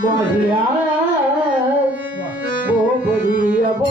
મોહિયા બોબડી અબો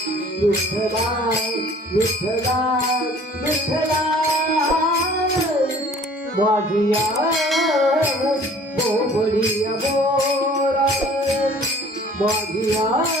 विठ्ठला विठ्ठला विठ्ठला बोरा माझिया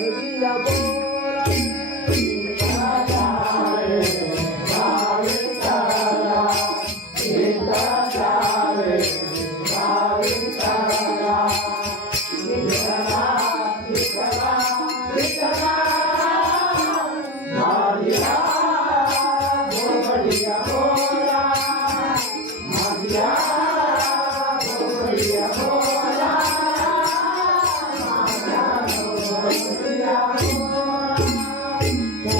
自己要过。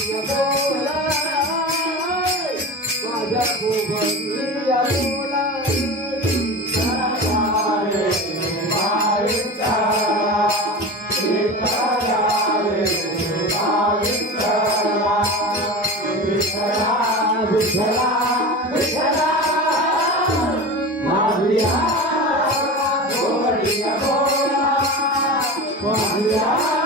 जय गोरा माझा गोविंद अभिणाला सिंहा रे हारिता हे पाऱ्या रे पाहिरा